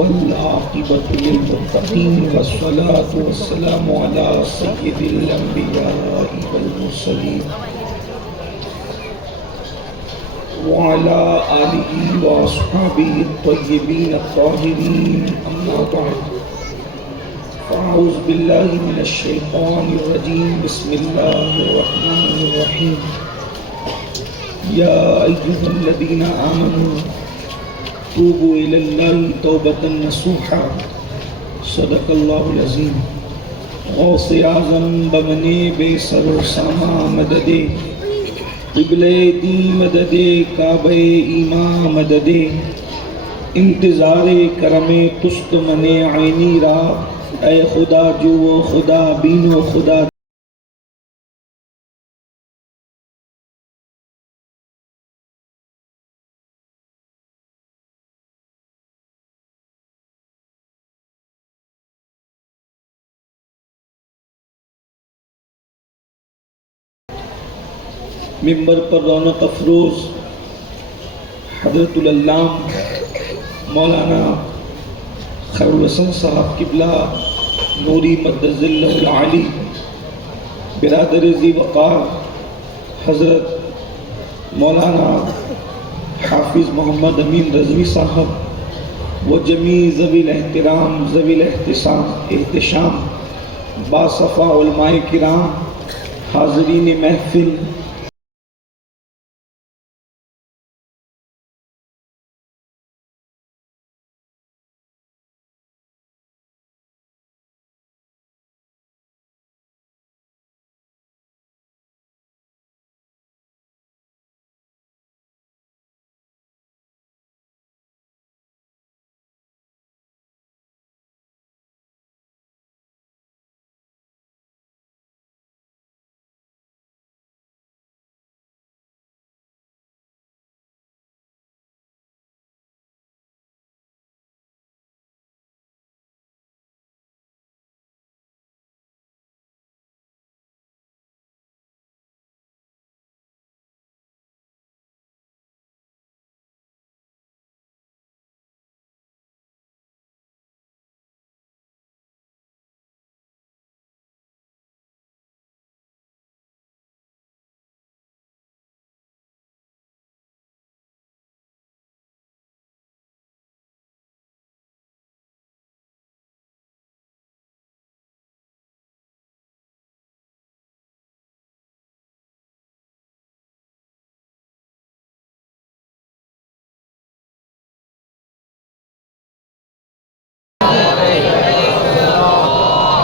والعاقبة للمتقين والصلاة والسلام على سيد الأنبياء والمرسلين وعلى آله وأصحابه الطيبين الطاهرين أما بعد فأعوذ بالله من الشيطان الرجيم بسم الله الرحمن الرحيم يا أيها الذين آمنوا توبوا إلى الله توبة نصوحا صدق الله العظيم غوث اعظم بمنے بے سر و ساما مدد قبل دی مدد کعبہ ایمان مدد انتظار کرم تست من عینی را اے خدا جو خدا بینو خدا ممبر پر رونق افروز حضرت العلامہ مولانا خیر الحسن صاحب قبلہ نوری مدد اللہ العالی، برادر ذی وقار حضرت مولانا حافظ محمد امین رضوی صاحب و جمیع ذوی الاحترام ذوی احتشام باصفا علماء کرام، حاضرین محفل،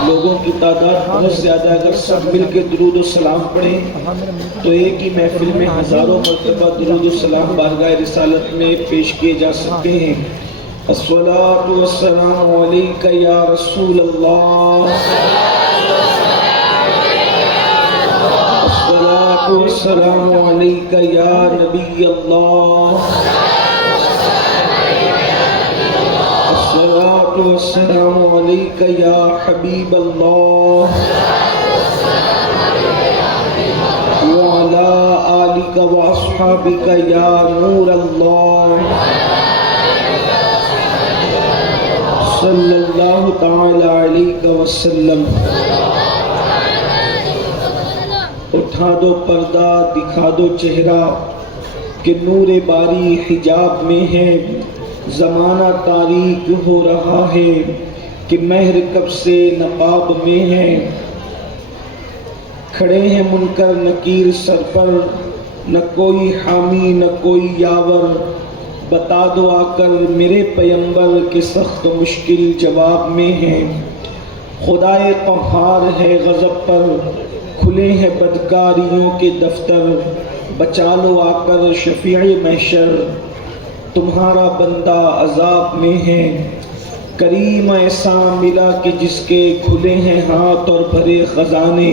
لوگوں کی تعداد بہت زیادہ، اگر سب مل کے درود و سلام پڑھیں تو ایک ہی محفل میں ہزاروں مرتبہ درود و سلام بارگاہ رسالت میں پیش کیے جا سکتے ہیں۔ الصلاۃ والسلام علیک یا رسول اللہ، الصلاۃ والسلام علیک یا نبی اللہ، الصلاۃ والسلام علیک یا حبیب اللہ، وعلی آلک واصحابک یا نور اللہ، صلی اللہ تعالی علیہ وسلم۔ اٹھا دو پردہ دکھا دو چہرہ کہ نور باری حجاب میں ہے، زمانہ تاریک ہو رہا ہے کہ مہر کب سے نقاب میں ہے، کھڑے ہیں منکر نکیر سر پر، نہ کوئی حامی نہ کوئی یاور، بتا دو آ کر میرے پیمبر کے سخت مشکل جواب میں ہے، خدائے قہار ہے غضب پر، کھلے ہیں بدکاریوں کے دفتر، بچا لو آ کر شفیع محشر، تمہارا بندہ عذاب میں ہے، کریم ایسا ملا کہ جس کے کھلے ہیں ہاتھ اور بھرے خزانے،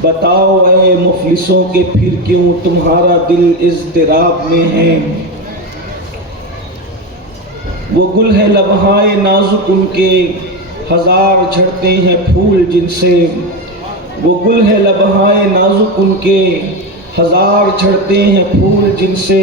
بتاؤ اے مفلسوں کے پھر کیوں تمہارا دل اضطراب میں ہے، وہ گل ہے لمحائے نازک ان کے، ہزار جھڑتے ہیں پھول جن سے، وہ گل ہے لمحائے نازک ان کے، ہزار جھڑتے ہیں پھول جن سے،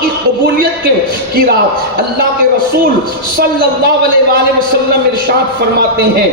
کی قبولیت کی رات اللہ کے رسول صلی اللہ علیہ وآلہ وسلم ارشاد فرماتے ہیں،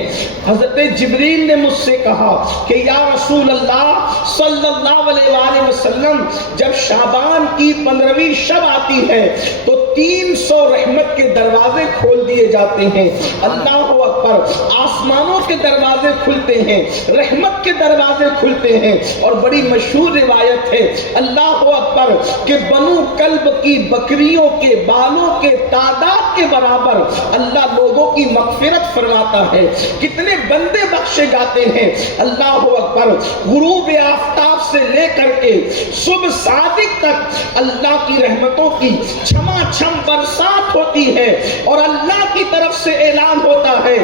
حضرت جبریل نے مجھ سے کہا کہ یا رسول اللہ صلی اللہ علیہ وآلہ وسلم، جب شعبان کی 15ویں شب آتی ہے تو 300 رحمت کے دروازے کھول دیے جاتے ہیں۔ اللہ اکبر، آسمانوں کے دروازے کھلتے ہیں، رحمت کے دروازے کھلتے ہیں، اور بڑی مشہور روایت ہے اللہ اکبر کہ بنو کلب کی بکریوں کے بالوں کے تعداد کے برابر اللہ لوگوں کی مغفرت فرماتا ہے۔ کتنے بندے بخشے جاتے ہیں اللہ اکبر، غروب آفتاب سے لے کر کے صبح صادق تک اللہ کی رحمتوں کی چھما چھم برسات ہوتی ہے، اور اللہ کی طرف سے اعلان ہوتا ہے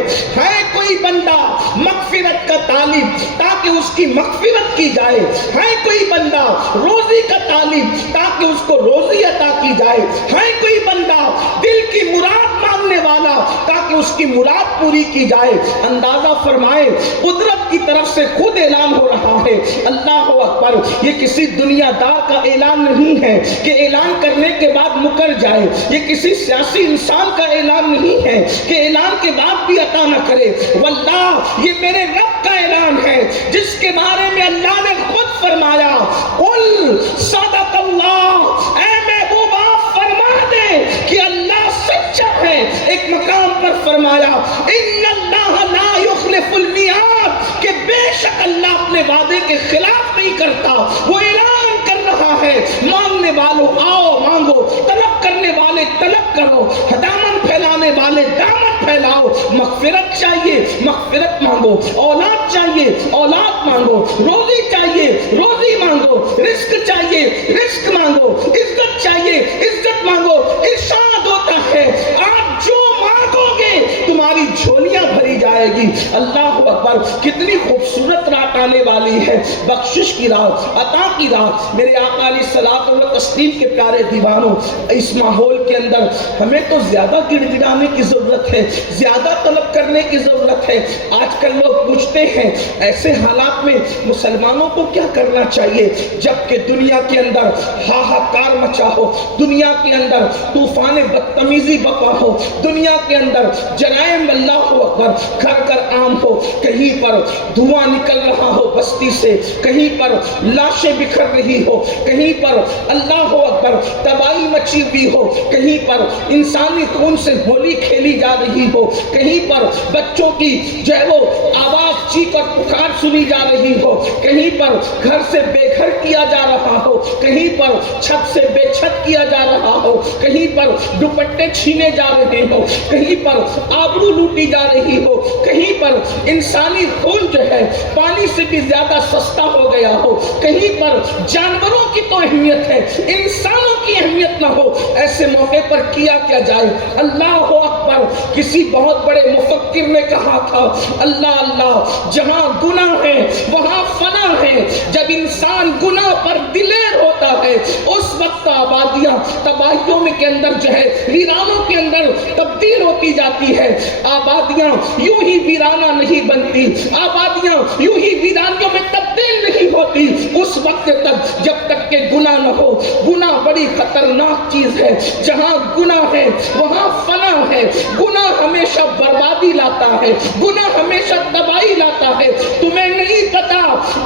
کوئی بندہ مغفرت کا طالب تاکہ اس کی مغفرت کی جائے، ہے کوئی بندہ روزی کا طالب تاکہ اس کو روزی عطا کی جائے، ہے کوئی بندہ دل کی مراد مانگنے والا تاکہ اس کی مراد پوری کی جائے۔ اندازہ فرمائے قدرت کی طرف سے خود اعلان ہو رہا ہے۔ اللہ اکبر، یہ کسی دنیا دار کا اعلان نہیں ہے کہ اعلان کرنے کے بعد مکر جائے، یہ کسی سیاسی انسان کا اعلان نہیں ہے کہ اعلان کے بعد بھی عطا نہ کرے، واللہ یہ میرے رب کا اعلان ہے جس کے بارے میں اللہ نے خود فرمایا، قل صدق اللہ، اے محبوب آپ فرما دے کہ اللہ سچا ہے۔ ایک مقام پر فرمایا ان اللہ لا یخلف المیعاد، کہ بے شک اللہ اپنے وعدے کے خلاف نہیں کرتا۔ وہ اعلان کر رہا ہے مانگنے والوں آؤ مانگو، طلب کرنے والے طلب کرو، دامن پھیلانے والے دامن پھیلاؤ، مغفرت چاہیے مغفرت مانگو، اولاد چاہیے اولاد مانگو، روزی چاہیے روزی مانگو، رزق چاہیے رزق مانگو، عزت چاہیے عزت مانگو۔ ارشاد ہوتا ہے آپ جو مانگو گے تمہاری جھولیاں بھری جائے گی۔ اللہ اکبر، کتنی خوبصورت رات آنے والی ہے، بخشش کی رات، عطا کی رات۔ میرے آقا علیہ الصلوۃ والتسلیم کے پیارے دیوانوں، اس ماحول کے اندر ہمیں تو زیادہ گڑ گڑانے کی ضرورت ہے، زیادہ طلب کرنے کی ضرورت ہے۔ آج کل لوگ پوچھتے ہیں ایسے حالات میں مسلمانوں کو کیا کرنا چاہیے، جبکہ دنیا کے اندر ہاہاکار مچا ہو، دنیا کے اندر طوفان بدتمیزی بپا ہو، دنیا کے اندر جرائم اللہ اکبر گھر گھر عام ہو، کہیں پر دھواں نکل رہا ہو بستی سے، کہیں پر لاشیں بکھر رہی ہو، کہیں پر اللہ اکبر تباہی مچی ہوئی ہو، کہیں پر انسانی خون سے ہولی کھیلی جا رہی ہو، کہیں پر بچوں کی جو ہے وہ آواز چیخ اور پکار سنی جا رہی ہو، کہیں پر گھر سے بے گھر کیا جا رہا ہو، کہیں پر چھت سے بے چھت کیا جا رہا ہو، کہیں پر دوپٹے چھینے جا رہے ہو، کہیں پر آبرو لوٹی جا رہی ہو، کہیں پر انسانی خون جو ہے پانی سے بھی زیادہ سستا ہو گیا ہو، کہیں پر جانوروں کی تو اہمیت ہے انسانوں کی اہمیت نہ ہو، ایسے موقع پر کیا کیا جائے؟ اللہ اکبر، کسی بہت بڑے مفکر نے کہا تھا اللہ اللہ، جہاں گناہ ہے وہاں فنا ہے۔ جب انسان گناہ پر دلیر ہوتا ہے اس وقت آبادیاں تباہیوں میں کے اندر جو ہے ویرانوں کے اندر تبدیل ہوتی جاتی ہے۔ آبادیاں یوں ہی ویرانہ نہیں بنتی، آبادیاں یوں ہی ویرانیوں میں تبدیل نہیں ہوتی اس وقت تک جب تک کہ گناہ نہ ہو۔ گناہ بڑی خطرناک چیز ہے، جہاں گناہ ہے وہاں فنا ہے، گناہ ہمیشہ بربادی لاتا ہے، گناہ ہمیشہ تباہی لاتا ہے۔ تمہیں نہیں پتا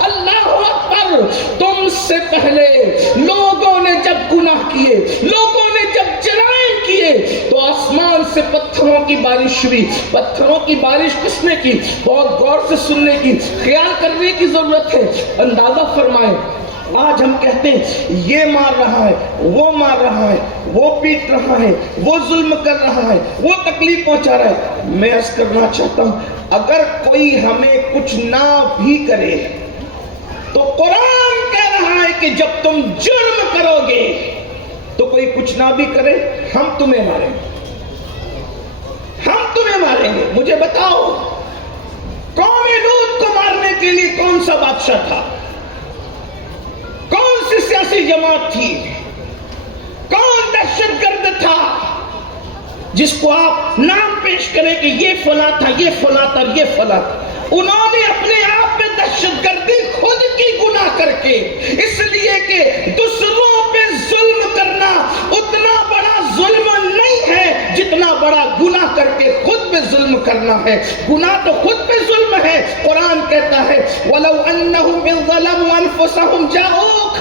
اللہ اکبر، تم سے پہلے لوگوں نے جب گناہ کیے، لوگوں نے جب جرائم کیے تو آسمان سے پتھروں کی بارش ہوئی۔ پتھروں کی بارش کس نے کی؟ بہت غور سے سننے کی، خیال کرنے کی ضرورت ہے۔ اندازہ فرمائیں، آج ہم کہتے ہیں یہ مار رہا ہے، وہ مار رہا ہے، وہ پیٹ رہا ہے، وہ ظلم کر رہا ہے، وہ تکلیف پہنچا رہا ہے۔ میں عرض کرنا چاہتا ہوں اگر کوئی ہمیں کچھ نہ بھی کرے تو قرآن کہہ رہا ہے کہ جب تم جرم کرو گے تو کوئی کچھ نہ بھی کرے ہم تمہیں ماریں گے، ہم تمہیں ماریں گے۔ مجھے بتاؤ قوم لوط کو مارنے کے لیے کون سا بادشاہ تھا؟ کون سی سیاسی جماعت تھی؟ کون دہشت گرد تھا جس کو آپ نام پیش کریں کہ یہ فلاں تھا، یہ فلاں تھا، یہ فلاں تھا؟ انہوں نے اپنے آپ پہ دہشت گردی خود کی گناہ کر کے، اس لیے کہ دوسروں پہ ظلم کرنا ظلم کرنا ہے. گناہ تو خود پہ ظلم ہے. قرآن کہتا ہے وَلَوْ أَنَّهُمْ إِذْ ظَلَمُوا أَنفُسَهُمْ جَاءُوكَ،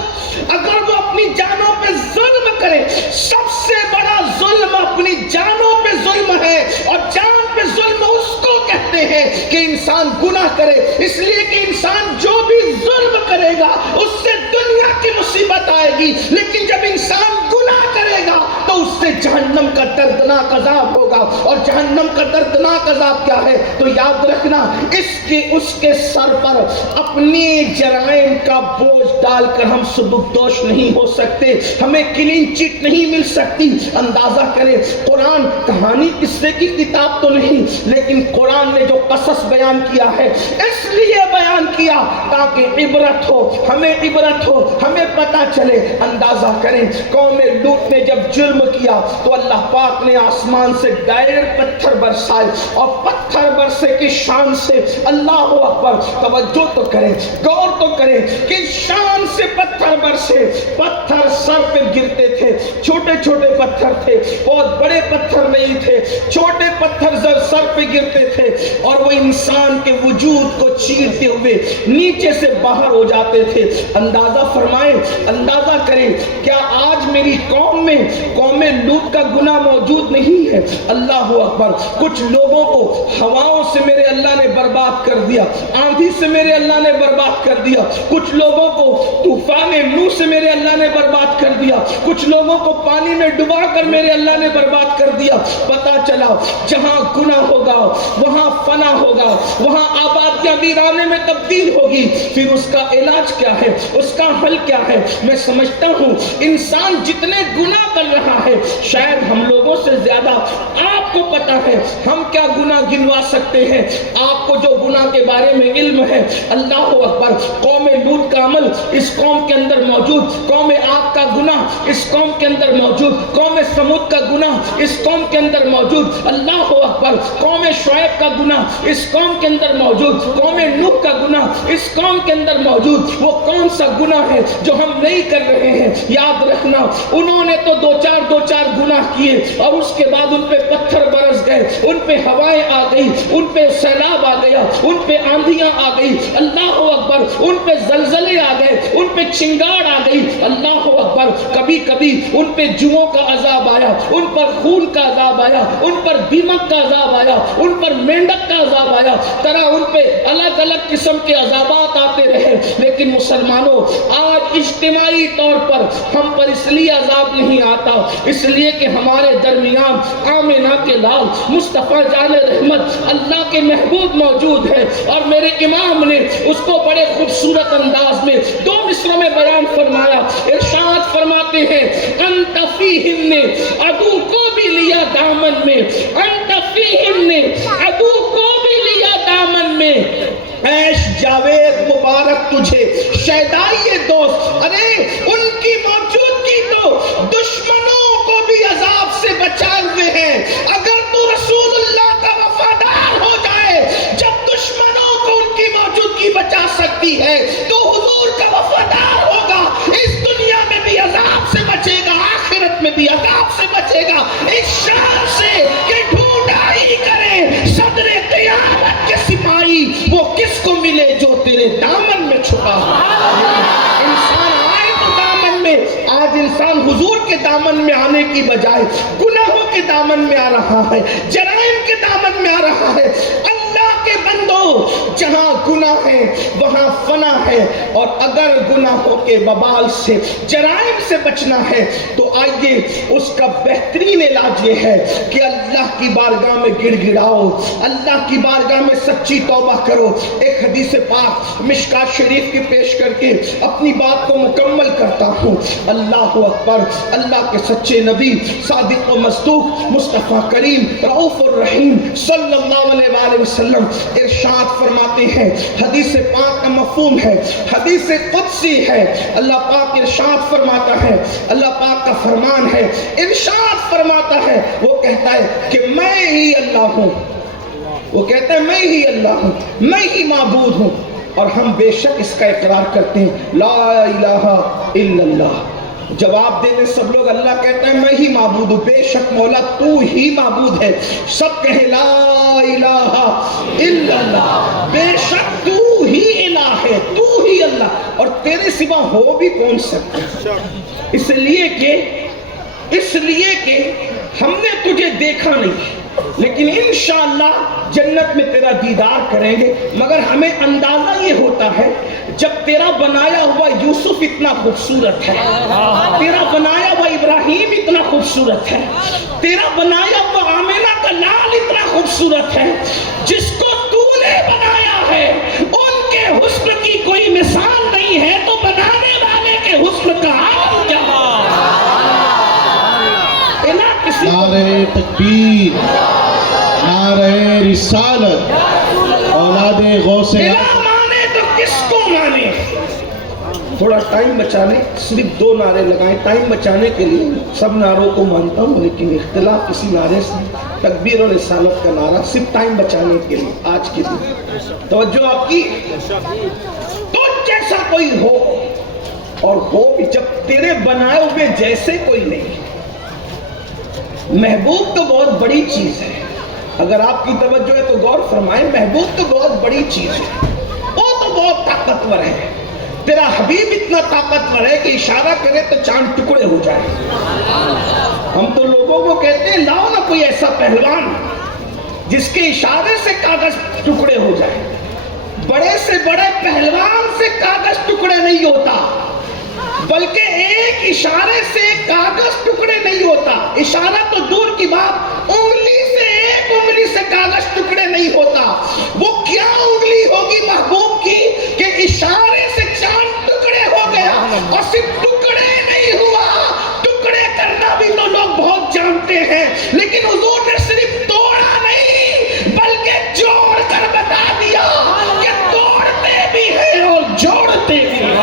اگر وہ اپنی جانوں پہ ظلم کرے، سب سے بڑا ظلم اپنی جانوں پہ ظلم ہے. اور جان پہ ظلم اس کو کہتے ہیں کہ انسان گناہ کرے. اس لیے کہ انسان جو بھی ظلم کرے گا اس سے دنیا کی مصیبت آئے گی، لیکن جب انسان گناہ کرے گا تو اس سے جہنم کا دردناک عذاب ہوگا. اور جہنم کا دردناک عذاب کیا ہے؟ تو یاد رکھنا، اس کے سر پر اپنی جرائم کا بوجھ ڈال کر ہم سبکدوش نہیں ہو سکتے، ہمیں کلین چٹ نہیں مل سکتی. اندازہ کریں، قرآن کہانی قصے کی کتاب تو نہیں، لیکن قرآن نے جو قصص بیان کیا ہے اس لیے بیان کیا تاکہ عبرت ہو، ہمیں عبرت ہو، ہمیں پتہ چلے. اندازہ کریں، قوم لوط نے جب جرم کیا تو اللہ پاک نے آسمان سے ڈائریکٹ پتھر برسائے، اور پتھر برسے کی شان سے اللہ اکبر، توجہ تو کریں، غور تو کریں کہ شان سے پتھر برسے. پتھر سر پہ گرتے تھے، چھوٹے چھوٹے پتھر تھے، بہت بڑے پتھر نہیں تھے، چھوٹے پتھر سر پہ گرتے تھے اور وہ انسان کے وجود کو چیرتے ہوئے نیچے سے باہر ہو جاتے تھے. اندازہ فرمائیں، اندازہ کریں، کیا آج میری قوم میں قوم لوط کا گناہ موجود نہیں ہے؟ اللہ اکبر. کچھ لوگوں کو ہواؤں سے میرے اللہ نے برباد کر دیا، آندھی سے میرے اللہ نے برباد کر دیا. کچھ لوگوں کو طوفان نوح سے میرے اللہ نے برباد کر دیا. کچھ لوگوں کو پانی میں ڈبا کر میرے اللہ نے برباد کر دیا. پتا چلا جہاں گناہ ہوگا وہاں فنا ہوگا، وہاں آبادیاں ویرانے میں تبدیل ہوگی. پھر اس کا علاج کیا ہے؟ اس کا حل کیا ہے؟ میں سمجھتا ہوں انسان جتنے گناہ کر رہا ہے، شاید ہم لوگوں سے زیادہ آپ کو پتا ہے ہم کیا گناہ گنوا سکتے ہیں. آپ کو جو گناہ کے بارے میں علم ہے، اللہ اکبر، قوم لوط کا عمل اس قوم کے اندر موجود، قوم عاد کا گناہ اس قوم کے اندر موجود، قوم سمود کا گناہ اس قوم کے اندر موجود، اللہ اکبر، قوم شعیب کا گناہ اس قوم کے اندر موجود، قوم نوح کا گناہ اس قوم کے اندر موجود. وہ کون سا گناہ ہے جو ہم نہیں کر رہے ہیں؟ یاد رکھنا، انہوں نے تو دو چار گناہ کیے اور اس کے بعد ان پہ پتھر برس گئے، ان پہ ہوائیں آ گئی، ان پہ سیلاب آ گیا، ان پہ آندھیاں آ گئی، اللہ اکبر، ان پہ زلزلے آ گئے، ان پہ چنگاڑ آ گئی، اللہ اکبر. کبھی کبھی ان پہ جوؤں کا عذاب آیا، ان پر خون کا عذاب آیا، ان پر دیمک کا عذاب آیا، ان پر مینڈک کا عذاب آیا، طرح ان پہ الگ الگ قسم کے عذابات آتے رہے. لیکن مسلمانوں، آج اجتماعی طور پر ہم پر اس لیے عذاب نہیں آتا، اس لیے کہ ہمارے درمیان آمنہ کے لال مصطفیٰ جان رحمت اللہ کے محبوب موجود ہے. اور میرے امام نے اس کو بڑے خوبصورت انداز میں دو مصروں میں بیان فرمایا. ارشاد فرماتے ہیں انت فیہم نے عدو کو بھی لیا دامن میں، انت فیہم نے عدو کو بھی لیا دامن میں. عیش جاوید مبارک تجھے شیدائی دوست، ارے ان کی موجودگی تو دشمنوں کو بھی عذاب سے بچائے ہوئے ہیں. اگر تو رسول اللہ کا وفادار ہو جائے، جب دشمنوں کو ان کی موجودگی بچا سکتی ہے تو حضور کا وفادار ہوگا، اس دنیا میں بھی عذاب سے بچے گا، آخرت میں بھی عذاب سے بچے گا. اس شان سے کہ ڈھونڈائی کرے صدر قیامت کے سپاہی، وہ کس کو ملے جو تیرے دامن میں چھپا ہو. انسان آئے تو دامن میں، آج انسان حضور کے دامن میں آنے کی بجائے گناہوں کے دامن میں آ رہا ہے، جرائم کے دامن میں آ رہا ہے. اللہ کے بندو، جہاں گناہ ہے وہاں فنا ہے، اور اگر گناہوں کے وبال سے، جرائم سے بچنا ہے تو آئیے اس کا بہترین علاج یہ ہے کہ اللہ کی بارگاہ میں گڑ گڑاؤ، اللہ کی بارگاہ میں سچی توبہ کرو. ایک حدیث پاک مشکات شریف کی پیش کر کے اپنی بات کو مکمل کرتا ہوں. اللہ اکبر، اللہ کے سچے نبی صادق و مصدوق مصطفیٰ کریم رؤوف الرحیم صلی اللہ علیہ وآلہ وسلم ارشاد فرماتے ہیں، حدیث پاک کا مفہوم ہے، حدیث قدسی ہے. اللہ پاک ارشاد فرماتا ہے، اللہ پاک کا فرمان ہے، ارشاد فرماتا ہے، وہ کہتا ہے کہ میں ہی اللہ ہوں، وہ کہتا ہے میں ہی اللہ ہوں، میں ہی معبود ہوں. اور ہم بے شک اس کا اقرار کرتے ہیں، لا الہ الا اللہ، جواب دینے سب لوگ اللہ کہتا ہے میں ہی معبود ہوں، بے شک مولا تو ہی معبود ہے. سب کہیں لا الہ الا اللہ، بے شک تو ہی الہ ہے، تو ہی اللہ، اور تیرے سوا ہو بھی کون سکتا. اس لیے کہ ہم نے تجھے دیکھا نہیں، لیکن انشاءاللہ جنت میں تیرا دیدار کریں گے. مگر ہمیں اندازہ یہ ہوتا ہے جب تیرا بنایا ہوا یوسف اتنا خوبصورت ہے، تیرا بنایا ہوا ابراہیم اتنا خوبصورت ہے، تیرا بنایا ہوا آمینہ کا لال اتنا خوبصورت ہے، جس کو تو نے بنایا ہے ان کے حسن کی کوئی مثال نہیں ہے، تو بنانے والے کے حسن کا عالم کیا؟ نعرہ تکبیر، نعرہ رسالت، اولاد غوث مانے تو کس کو مانے؟ تھوڑا ٹائم بچانے، صرف 2 نعرے لگائیں ٹائم بچانے کے لیے. سب نعروں کو مانتا ہوں لیکن اختلاف کسی نعرے سے، تکبیر اور رسالت کا نعرہ صرف ٹائم بچانے کے لیے آج کے دن. توجہ آپ کی. تو جیسا کوئی ہو، اور ہو بھی جب تیرے بنائے ہوئے جیسے کوئی نہیں. محبوب تو بہت بڑی چیز ہے، اگر آپ کی توجہ ہے تو غور فرمائیں. محبوب تو بہت بڑی چیز ہے، وہ تو بہت طاقتور ہے. تیرا حبیب اتنا طاقتور ہے کہ اشارہ کرے تو چاند ٹکڑے ہو جائے. ہم تو لوگوں کو کہتے ہیں لاؤ نا کوئی ایسا پہلوان جس کے اشارے سے کاغذ ٹکڑے ہو جائے. بڑے سے بڑے پہلوان سے کاغذ ٹکڑے نہیں ہوتا، بلکہ ایک اشارے سے کاغذ ٹکڑے نہیں ہوتا. اشارہ تو دور کی بات، انگلی سے ایک انگلی سے کاغذ ٹکڑے نہیں ہوتا. وہ کیا انگلی ہوگی محبوب کی کہ اشارے سے چاند ٹکڑے ہو گیا. اور صرف ٹکڑے نہیں ہوا، ٹکڑے کرنا بھی تو لوگ بہت جانتے ہیں، لیکن حضور نے صرف توڑا نہیں بلکہ جوڑ کر بتا دیا کہ توڑتے بھی ہیں اور جوڑتے بھی ہیں.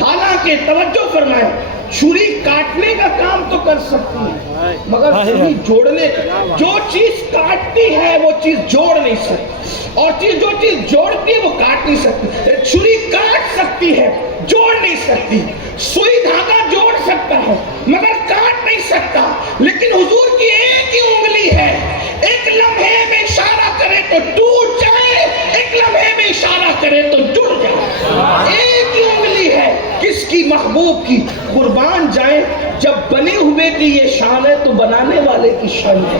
حالانکہ توجہ فرمائے، چھری کاٹنے کا کام تو کر سکتی ہے مگر چھری جوڑنے کا، جو چیز کاٹتی ہے وہ چیز جوڑ نہیں سکتی، اور جو چیز جوڑتی ہے وہ کاٹ نہیں سکتی. چھری کاٹ سکتی ہے، جوڑ نہیں سکتی. سوئی دھاگا جوڑ سکتا ہے مگر کاٹ نہیں سکتا. لیکن حضور کی ایک ہی انگلی ہے، ایک لمحے میں اشارہ کرے تو ٹوٹ جائے، ایک لمحے میں اشارہ کرے تو جڑ جائے. ایک ہی انگلی ہے. کس کی؟ محبوب کی. قربان جائیں، جب بنے ہوئے کی یہ شان ہے تو بنانے والے کی شان ہے.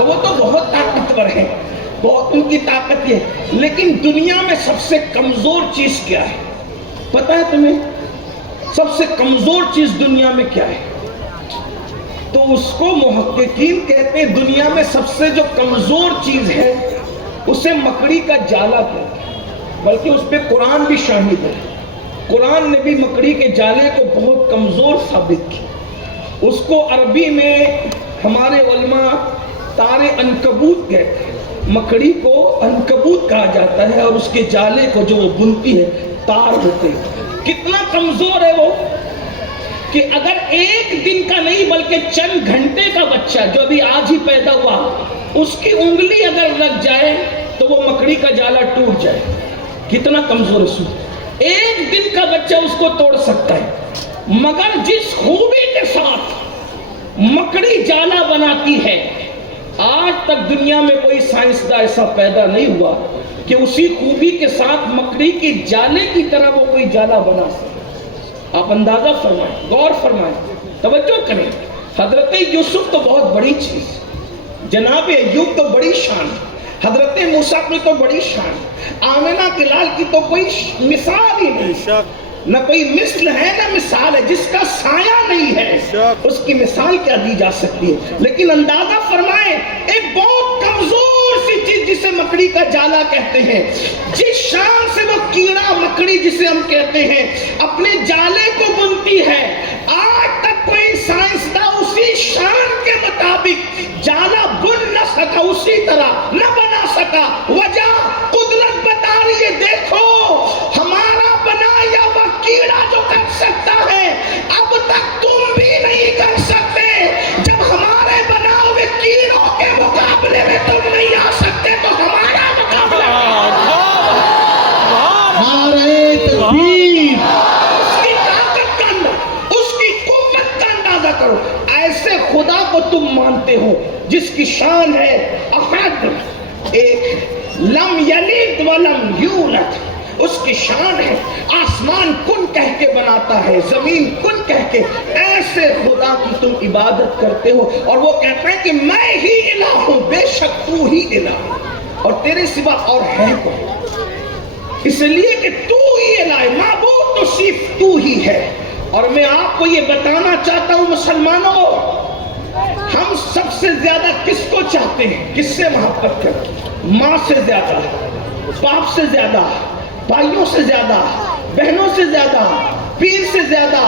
وہ تو بہت طاقتور ہے، بہت ان کی طاقت ہے. لیکن دنیا میں سب سے کمزور چیز کیا ہے پتہ ہے تمہیں؟ سب سے کمزور چیز دنیا میں کیا ہے؟ تو اس کو محققین کہتے ہیں دنیا میں سب سے جو کمزور چیز ہے اسے مکڑی کا جالا کہتے ہیں. بلکہ اس پہ قرآن بھی شاہد ہے. قرآن نے بھی مکڑی کے جالے کو بہت کمزور ثابت کیا. اس کو عربی میں ہمارے علماء تار عنکبوت کہتے ہیں. مکڑی کو عنکبوت کہا جاتا ہے، اور اس کے جالے کو جو وہ بنتی ہے تار ہوتے ہیں. کتنا کمزور ہے وہ کہ اگر ایک دن کا نہیں بلکہ چند گھنٹے کا بچہ جو ابھی آج ہی پیدا ہوا، اس کی انگلی اگر لگ جائے تو وہ مکڑی کا جالا ٹوٹ جائے. کتنا کمزور ہے. ایک دن کا بچہ اس کو توڑ سکتا ہے. مگر جس خوبی کے ساتھ مکڑی جالا بناتی ہے، آج تک دنیا میں کوئی سائنسداں ایسا پیدا نہیں ہوا کہ اسی خوبی کے ساتھ مکڑی کی جالے کی طرح وہ کوئی جالا بنا سکے. آپ اندازہ فرمائیں، غور فرمائیں، توجہ کریں. حضرت یوسف تو بہت بڑی چیز، جناب ایوب تو بڑی شان، حضرت موسیٰ کی تو بڑی شان، آمنہ کے لال کی تو کوئی مثال ہی نہیں، نہ کوئی مثل ہے نہ مثال ہے. جس کا سایہ نہیں ہے اس کی مثال کیا دی جا سکتی ہے. لیکن اندازہ فرمائیں، ایک بہت کمزور سی چیز جسے مکڑی کا جالا کہتے ہیں، جس شان سے وہ کیڑا مکڑی جسے ہم کہتے ہیں اپنے جالے کو بنتی ہے، آج تک کوئی سائنسداں اسی شان کے مطابق جالا بن نہ سکا، اسی طرح نہ بنا سکا. وجہ قدرت بتا رہی ہے، دیکھو ہمارا بنایا ہوا کیڑا جو کر سکتا ہے اب تک تم بھی نہیں کر سکتے. جب ہمارے بنا ہوئے کیڑوں کے مقابلے میں تم نہیں آ سکتے تو ہمارا مقابلہ. نعرہ تکبیر، اس کی تم مانتے ہو، جس کی شان ہے احد، ایک لم یلد ولم یولد، اس کی شان ہے آسمان کن کہہ کے بناتا ہے، زمین کن کہہ کے، ایسے خدا کی تم عبادت کرتے ہو، اور وہ کہتا ہے کہ میں ہی الہ ہوں، بے شک تو ہی الہ، اور تیرے سوا اور ہے کون؟ اس لیے کہ تو ہی الہ ہے، معبود تو صرف تو ہی ہے۔ اور میں آپ کو یہ بتانا چاہتا ہوں مسلمانوں، ہم سب سے زیادہ کس کو چاہتے ہیں، کس سے محبت کرتے ہیں؟ ماں سے زیادہ، باپ سے زیادہ، بھائیوں سے زیادہ، بہنوں سے زیادہ، پیر سے زیادہ،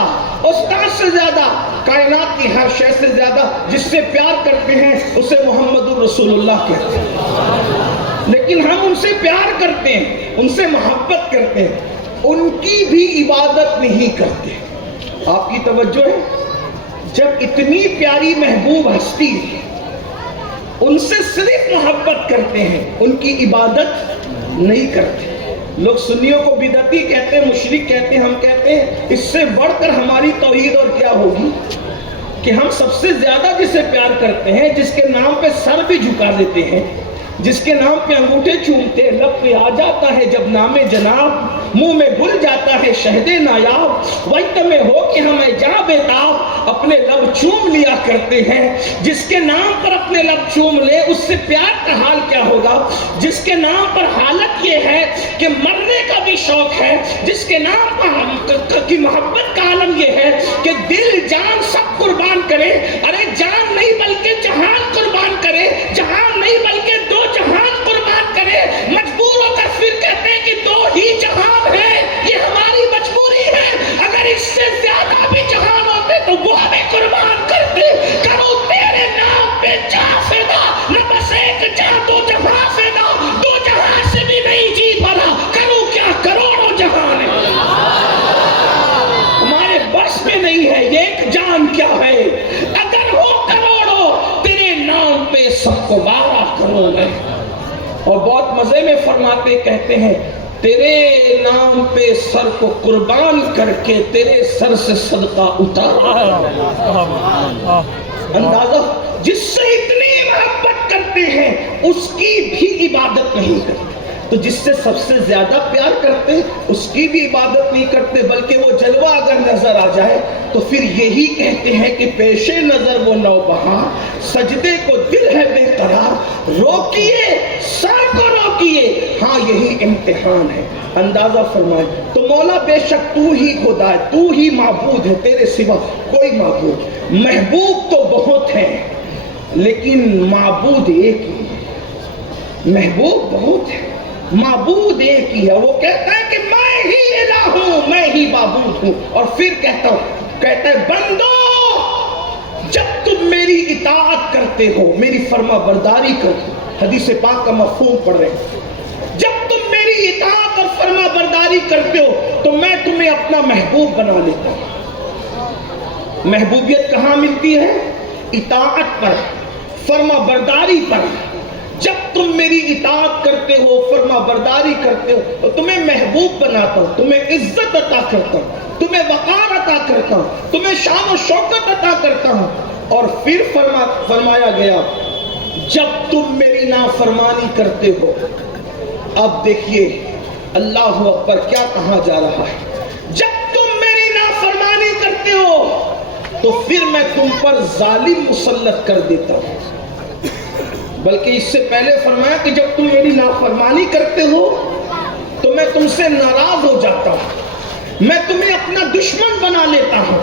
استاد سے زیادہ، کائنات کی ہر شے سے زیادہ جس سے پیار کرتے ہیں اسے محمد الرسول اللہ کہتے ہیں۔ لیکن ہم ان سے پیار کرتے ہیں، ان سے محبت کرتے ہیں، ان کی بھی عبادت نہیں کرتے۔ آپ کی توجہ ہے؟ جب اتنی پیاری محبوب ہستی ان سے صرف محبت کرتے ہیں، ان کی عبادت نہیں کرتے۔ لوگ سنیوں کو بدعتی کہتے ہیں، مشرک کہتے ہیں، ہم کہتے ہیں اس سے بڑھ کر ہماری توحید اور کیا ہوگی کہ ہم سب سے زیادہ جسے پیار کرتے ہیں، جس کے نام پہ سر بھی جھکا دیتے ہیں، جس کے نام پہ انگوٹھے چومتے ہیں، لب پہ آ جاتا ہے جب نام جناب، منہ میں گل جاتا ہے شہد نایاب، وقت میں ہو کہ ہمیں جا بےتاب اپنے لب چوم لیا کرتے ہیں۔ جس کے نام پر اپنے لب چوم لے اس سے پیار کا حال کیا ہوگا؟ جس کے نام پر حالت یہ ہے کہ مرنے کا بھی شوق ہے، جس کے نام پر کی محبت کا عالم یہ ہے کہ دل جان سب قربان کرے، ارے جان نہیں بلکہ جہان قربان کرے، جہان نہیں بلکہ دو جہان قربان کرے، مجبور ہو کر پھر کہتے ہیں کہ دو ہی جہان ہے، یہ ہماری مجبوری ہے، اگر اس سے زیادہ بھی جہان ہوتے تو وہ بھی قربان کرتے، کرو تیرے نام پہ جا فدا، نہ بس ایک جا دو جہاں فدا، دو جہاں سے بھی نہیں جی پڑا، کرو کیا کروڑوں جہان ہے، ہمارے بس میں نہیں ہے، یہ ایک جان کیا ہے، اگر ہو کروڑوں تیرے نام پہ سب کو 12 کروڑ ہے۔ اور بہت مزے میں فرماتے کہتے ہیں تیرے نام پہ سر کو قربان کر کے تیرے سر سے صدقہ اتارا۔ اندازہ جس سے اتنی محبت کرتے ہیں اس کی بھی عبادت نہیں کرتے، تو جس سے سب سے زیادہ پیار کرتے اس کی بھی عبادت نہیں کرتے، بلکہ وہ جلوہ اگر نظر آ جائے تو پھر یہی کہتے ہیں کہ پیش نظر وہ نوبہاں، سجدے کو دل ہے بے قرار، روکیے سر کو روکیے، ہاں یہی امتحان ہے۔ اندازہ فرمائے تو مولا بے شک تو ہی خدا ہے، تو ہی معبود ہے، تیرے سوا کوئی معبود، محبوب تو بہت ہیں لیکن معبود ایک ہی ہے، محبوب بہت ہے معبود ایک ہی ہے۔ وہ کہتا ہے کہ میں ہی الہ ہوں، میں ہی معبود ہوں، اور پھر کہتا ہے بندو جب تم میری اطاعت کرتے ہو، میری فرما برداری کرتے ہو، حدیث پاک کا مفہوم پڑھ رہے ہیں، جب تم میری اطاعت اور فرما برداری کرتے ہو تو میں تمہیں اپنا محبوب بنا لیتا ہوں۔ محبوبیت کہاں ملتی ہے؟ اطاعت پر، فرما برداری پر۔ جب تم میری اطاعت کرتے ہو، فرما برداری کرتے ہو تو تمہیں محبوب بناتا ہوں، تمہیں عزت عطا کرتا ہوں، تمہیں وقار عطا کرتا ہوں، تمہیں شان و شوکت عطا کرتا ہوں۔ اور پھر فرمایا گیا جب تم میری نافرمانی کرتے ہو، اب دیکھیے اللہ اکبر کیا کہا جا رہا ہے، جب تم میری نافرمانی کرتے ہو تو پھر میں تم پر ظالم مسلط کر دیتا ہوں۔ بلکہ اس سے پہلے فرمایا کہ جب تم میری نافرمانی کرتے ہو تو میں تم سے ناراض ہو جاتا ہوں، میں تمہیں اپنا دشمن بنا لیتا ہوں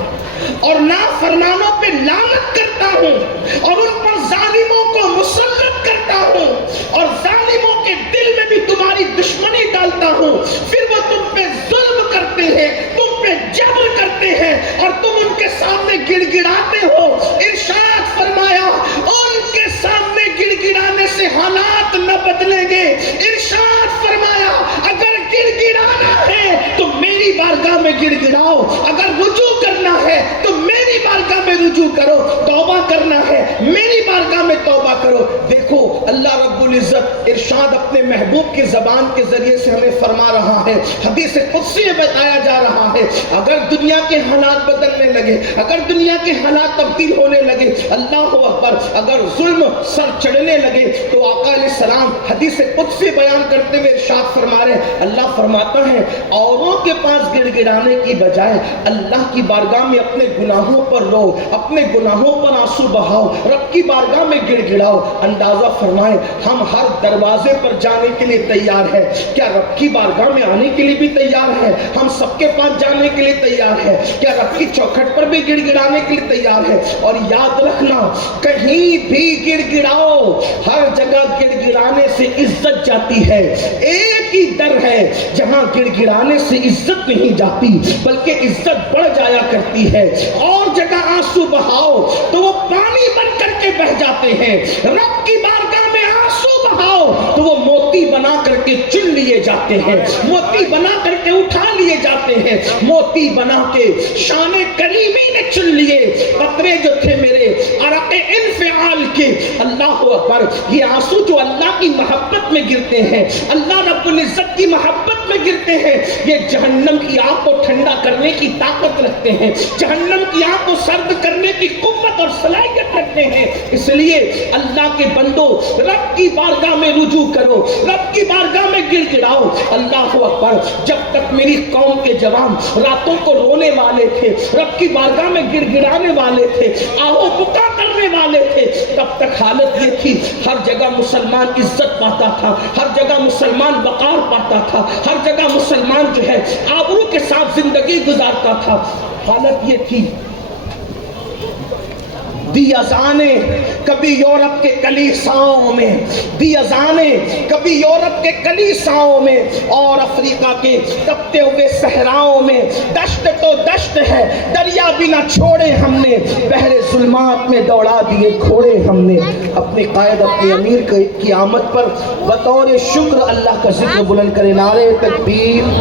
اور نافرمانوں پہ لعنت کرتا ہوں اور ان پر ظالموں کو مسلط کرتا ہوں اور ظالموں کے دل میں بھی تمہاری دشمنی ڈالتا ہوں، پھر وہ تم پہ ظلم کرتے ہیں، تم پہ جبر کرتے ہیں اور تم ان کے سامنے گڑ گڑاتے ہو۔ ارشاد فرمایا ان کے سامنے گڑ گڑانے سے حالات نہ بدلیں گے، ارشاد فرمایا اگر گڑ گڑانا ہے تو میری بارگاہ میں گڑ گڑاؤ، اگر رجوع کرنا ہے تو میری میری بارگاہ میں رجوع کرو، توبہ کرنا ہے میری بارگاہ میں توبہ کرو۔ دیکھو اللہ رب العزت ارشاد اپنے محبوب کی زبان کے ذریعے سے ہمیں فرما رہا ہے، حدیث قدسی میں بتایا جا رہا ہے، اگر دنیا کے حالات بدلنے لگے، اگر دنیا کے حالات تبدیل ہونے لگے، اللہ اکبر، اگر ظلم سر چڑھنے لگے تو آقا علیہ السلام حدیث قدسی بیان کرتے ہوئے ارشاد فرما رہے ہیں، اللہ فرماتا ہے اوروں کے پاس گڑ گڑانے کی بجائے اللہ کی بارگاہ میں اپنے گناہوں پر رو، اپنے گناہوں پر آنسو بہاؤ، رب کی بارگاہ میں گڑ گڑاؤ۔ اندازہ فرمائیں ہم ہر دروازے پر جانے کے لیے تیار ہے، کیا رب کی بارگاہ میں آنے کے لیے بھی تیار ہے؟ ہم سب کے پاس جانے کے لیے تیار ہے، کیا رب کی چوکھٹ پر بھی گڑ گڑانے کے لیے تیار ہے؟ اور یاد رکھنا کہیں بھی گڑ گڑاؤ، ہر جگہ گڑ گڑانے سے عزت جاتی ہے، ایک ہی در ہے جہاں گڑ گڑانے سے عزت نہیں جاتی بلکہ عزت بڑھ جایا کرتی ہے۔ اور جگہ آنسو بہاؤ تو وہ پانی بن کر کے بہ جاتے ہیں، رب کی بارگاہ میں آنسو بہاؤ تو وہ موتی بنا کر کے چن لیے جاتے ہیں، موتی بنا کر کے اٹھا لیے جاتے ہیں، موتی بنا کے شان کریمی نے چن لیے۔ قطرے جو تھے میرے عرق انفعال کے، اللہ اکبر، یہ آنسو جو اللہ کی محبت میں گرتے ہیں، اللہ رب العزت کی محبت میں گرتے ہیں، یہ جہنم کی آگ کو ٹھنڈا کرنے کی طاقت رکھتے ہیں، جہنم کی آگ کو سرد کرنے کی قوت اور صلاحیت رکھتے ہیں۔ اس لیے اللہ کے بندو رب کی بارگاہ میں رجوع کرو، رب کی بارگاہ میں گڑ گڑاؤ۔ اللہ اکبر، جب تک میری قوم کے جوان راتوں کو رونے والے تھے، رب کی بارگاہ میں گڑ گڑانے والے تھے، آہو بکا کرنے والے تھے، تب تک حالت یہ تھی ہر جگہ مسلمان عزت پاتا تھا، ہر جگہ مسلمان وقار پاتا تھا، ہر جگہ مسلمان جو ہے آبرو کے ساتھ زندگی گزارتا تھا۔ حالت یہ تھی دی اذانیں کبھی یورپ کے کلیساؤں میں، دی اذانیں کبھی یورپ کے کلیساؤں میں اور افریقہ کے تپتے ہوئے صحراؤں میں، دشت تو دشت ہے دریا بھی نہ چھوڑے ہم نے، بحر ظلمات میں دوڑا دیے گھوڑے ہم نے۔ اپنے قائد اپنے امیر کی آمد پر بطور شکر اللہ کا ذکر بلند کرے، نعرہ تکبیر۔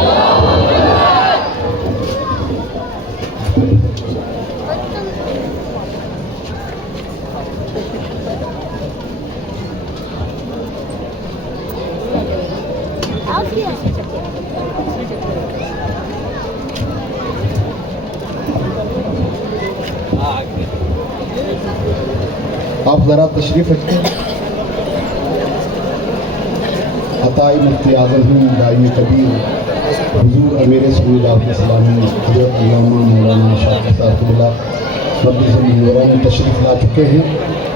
آپ ذرا تشریف رکھیں۔ عطائی مفتی اعظم ہند دائی کبیر حضور امیر رسول اللہ علیہ السلام حضرت علامہ مولانا شاہ صاحب اللہ ربی زمین تشریف لا چکے ہیں،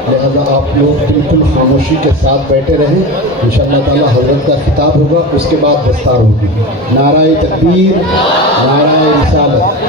لہذا آپ لوگ بالکل خاموشی کے ساتھ بیٹھے رہیں، انشاءاللہ تعالی حضرت کا خطاب ہوگا، اس کے بعد دستار ہوگی۔ نعرہ تکبیر، نعرہ رسالت۔